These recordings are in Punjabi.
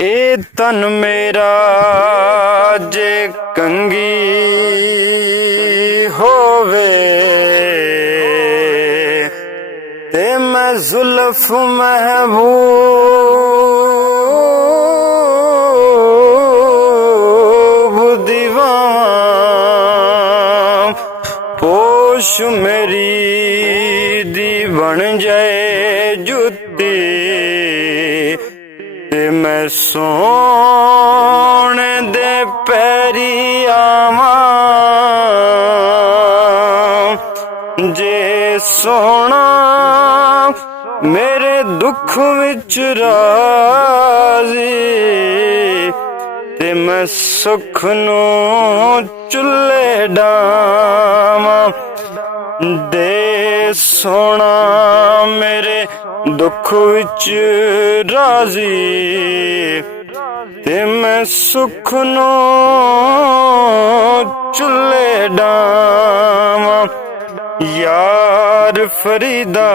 ਇਹ ਤਨ ਮੇਰਾ ਜੇ ਕੰਗੀ ਹੋਵੇ ਤੇ ਮੈਂ ਜ਼ੁਲਫ ਮਹਿਬੂਬ ਦੀਵਾਂ ਪੋਸ਼ ਮੇਰੀ ਦੀ ਬਣ ਜਾਏ ਜੁੱਤੀ ਤੇ ਮੈਂ ਸੋਹਣੇ ਦੇ ਪੈਰੀ ਆਵਾਂ ਜੇ ਸੋਹਣਾ ਮੇਰੇ ਦੁੱਖ ਵਿੱਚ ਰਾਜ਼ੀ ਤੇ ਮੈਂ ਸੁੱਖ ਨੂੰ ਚੁੱਲ੍ਹੇ ਡਾਵਾਂ ਦੇ ਸੋਹਣਾ ਮੇਰੇ ਦੁੱਖ ਵਿੱਚ ਰਾਜ਼ੀ ਤੇ ਮੈਂ ਸੁੱਖ ਨੂੰ ਚੁੱਲ੍ਹੇ ਡਾਵਾਂ ਯਾਰ ਫਰੀਦਾ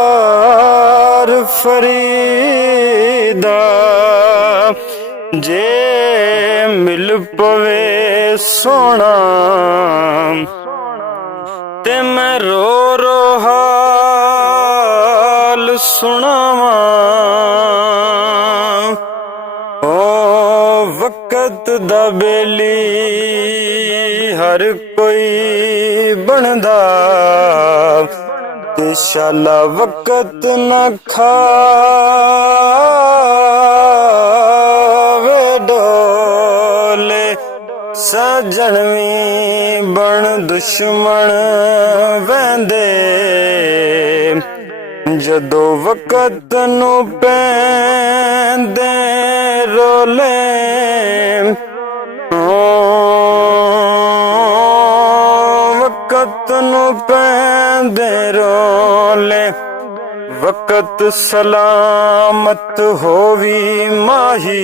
ਯਾਰ ਫਰੀਦਾ ਜੇ ਮਿਲ ਪਵੇ ਸੋਹਣਾ ਤੇ ਮੈਂ ਰੋ ਰੋ ਹਾਲ ਸੁਣਾਵਾਂ ਓ ਵਕਤ ਦਾ ਬੇਲੀ ਹਰ ਕੋਈ ਬਣਦਾ ਤੇ ਸ਼ਾਲਾ ਵਕਤ ਨਾ ਖਾਵੇ ਡੋਲੇ ਸਜਣ ਵੀ ਬਣ ਦੁਸ਼ਮਣ ਵਹਿੰਦੇ ਜਦੋਂ ਵਕਤ ਨੂੰ ਪੈਂਦੇ ਰੋਲੇ ਵਕਤ ਨੂੰ ਪੈਂਦੇ ਰੋਲੇ ਵਕਤ ਸਲਾਮਤ ਹੋਵੀ ਮਾਹੀ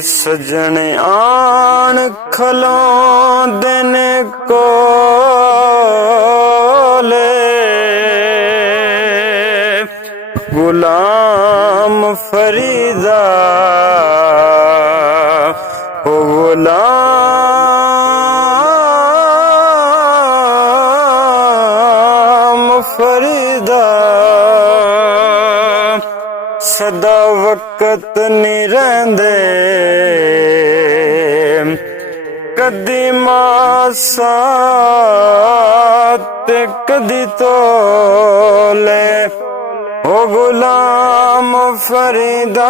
ਸਜਣ ਆਣ ਖਲੋਂਦੇ ਨੇ ਕੋਲੇ ਗੁਲਾਮ ਫਰੀਦਾ ਓ ਗੁਲਾਮ ਫਰੀਦਾ ਸਦਾ ਵਕਤ ਨੀ ਰਹਿੰਦੇ ਕਦੀ ਮਾਸਾ ਤੇ ਕਦੀ ਤੋਲੇ ਓ ਗੁਲਾਮ ਫਰੀਦਾ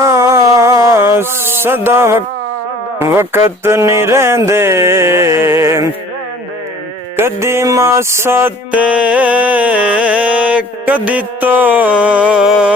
ਸਦਾ ਵਕਤ ਨੀ ਰਹਿੰਦੇ ਕਦੀ ਮਾਸਾ ਤੇ ਕਦੀ ਤੋਲੇ